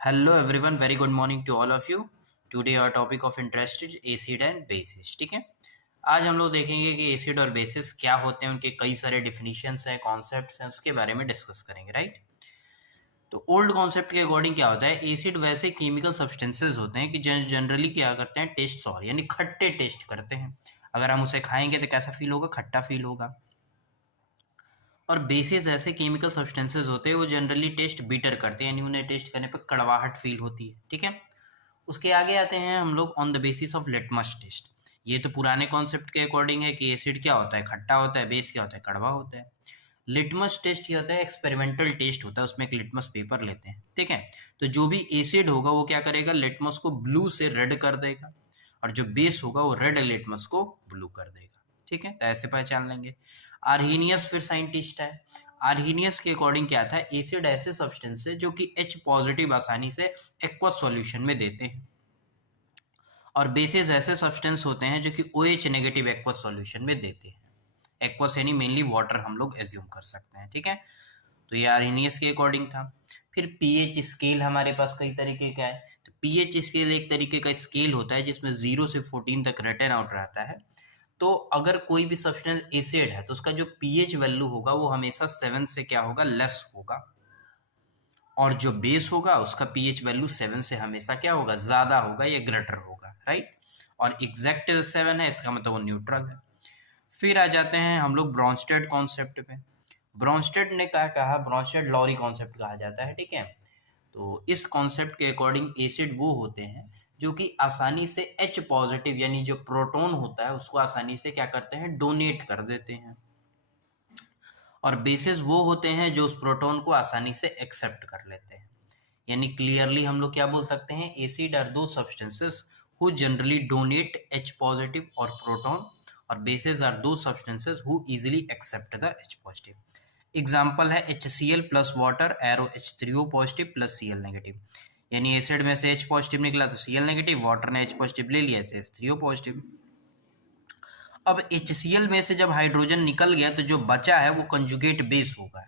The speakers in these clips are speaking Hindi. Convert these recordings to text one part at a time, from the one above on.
Hello everyone, very good morning to all of you. Today our topic of interest is acid and bases. ठीक है, आज हम लोग देखेंगे कि एसिड और बेसिस क्या होते हैं, उनके कई सारे डिफिनीशंस हैं, कॉन्सेप्ट्स हैं, उसके बारे में डिस्कस करेंगे, राइट। तो ओल्ड कॉन्सेप्ट के अकॉर्डिंग क्या होता है, एसिड वैसे केमिकल सब्सटेंसेस होते हैं कि जनरली क्या करते हैं, टेस्ट सॉर यानी खट्टे टेस्ट करते हैं। अगर हम उसे खाएंगे तो कैसा फील होगा, खट्टा फील होगा। और बेसिस ऐसे केमिकल सब्सटेंसेस होते हैं वो जनरली टेस्ट बीटर करते हैं, यानी उन्हें टेस्ट करने पर कड़वाहट फील होती है। ठीक है, उसके आगे आते हैं हम लोग on the basis of litmus test. ये तो पुराने कॉन्सेप्ट के अकॉर्डिंग है कि एसिड क्या होता है, खट्टा होता है, बेस क्या होता है, कड़वा होता है। लिटमस टेस्ट क्या होता है, एक्सपेरिमेंटल टेस्ट होता है, उसमें एक लिटमस पेपर लेते हैं। ठीक है, तो जो भी एसिड होगा वो क्या करेगा, लिटमस को ब्लू से रेड कर देगा, और जो बेस होगा वो रेड लिटमस को ब्लू कर देगा। ठीक है, तो ऐसे पहचान लेंगे। आर्हीनियस फिर साइंटिस्ट है। आर्हीनियस के अकॉर्डिंग क्या था, एसिड ऐसे सब्सटेंस है जो कि H पॉजिटिव आसानी से एक्वस सॉल्यूशन में देते हैं, और बेसिस ऐसे सब्सटेंस होते हैं जो कि OH नेगेटिव एक्वस सॉल्यूशन में देते हैं। एक्वस यानी मेनली वाटर हम लोग एज्यूम कर सकते हैं। ठीक है, तो ये आर्हीनियस के अकॉर्डिंग था। फिर पीएच स्केल हमारे पास कई तरीके का है। तो पीएच स्केल एक तरीके का स्केल होता है जिसमें 0 से 14 तक रिटन आउट रहता है। तो अगर कोई भी सब्सटेंस एसिड है तो उसका जो पीएच वैल्यू होगा वो हमेशा 7 से क्या होगा, लेस होगा, और जो बेस होगा उसका पीएच वैल्यू 7 से हमेशा क्या होगा, ज्यादा होगा या ग्रेटर होगा, राइट। और एग्जैक्ट 7 है, इसका मतलब वो न्यूट्रल है। फिर आ जाते हैं हम लोग ब्रॉन्स्टेड कॉन्सेप्ट पे। ब्रॉन्स्टेड ने क्या कहा, ब्रॉन्स्टेड लॉरी कॉन्सेप्ट कहा जाता है। ठीक है, तो इस कॉन्सेप्ट के अकॉर्डिंग एसिड वो होते हैं जो कि आसानी से H पॉजिटिव यानी जो प्रोटॉन होता है उसको आसानी से क्या करते हैं, डोनेट कर देते हैं, और बेसिस वो होते हैं जो उस प्रोटॉन को आसानी से एक्सेप्ट कर लेते हैं। यानी क्लियरली हम लोग क्या बोल सकते हैं, एसिड आर दो substances who generally donate H positive और प्रोटॉन, और बेसिस आर दो substances who easily accept the H positive. Example है HCl plus water arrow H3O positive plus Cl negative. यानी एसिड में से H पॉजिटिव निकला तो Cl नेगेटिव, वाटर ने H पॉजिटिव ले लिया तो H3O पॉजिटिव। अब HCl में से जब हाइड्रोजन निकल गया तो जो बचा है वो कंजुगेट बेस होगा।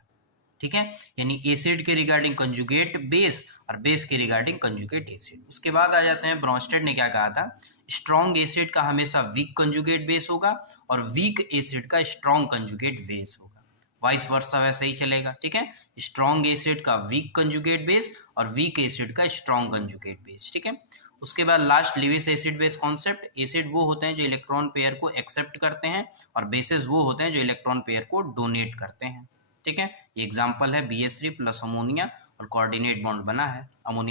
ठीक है, यानी एसिड के रिगार्डिंग कंजुगेट बेस और बेस के रिगार्डिंग कंजुगेट एसिड। उसके बाद आ जाते हैं, ब्रॉन्स्टेड ने क्या कहा था, स्ट्रॉन्ग एसिड का हमेशा वीक कंजुगेट बेस होगा और वीक एसिड का स्ट्रॉन्ग कंजुगेट बेस होगा, वाइस वर्सा वैसे ही चलेगा। ठीक है, स्ट्रॉन्ग एसिड का वीक कंजुगेट बेस और वीक एसिड का स्ट्रॉन्ग कंजुगेट बेस। ठीक है, उसके बाद last Lewis acid base concept. Acid वो होते हैं जो इलेक्ट्रॉन पेयर को एक्सेप्ट करते हैं, और बेसिस वो होते हैं जो इलेक्ट्रॉन पेयर को डोनेट करते हैं। ठीक है, ये एग्जांपल है BH3 प्लस अमोनिया, और कोऑर्डिनेट बॉन्ड बना है अमोनिया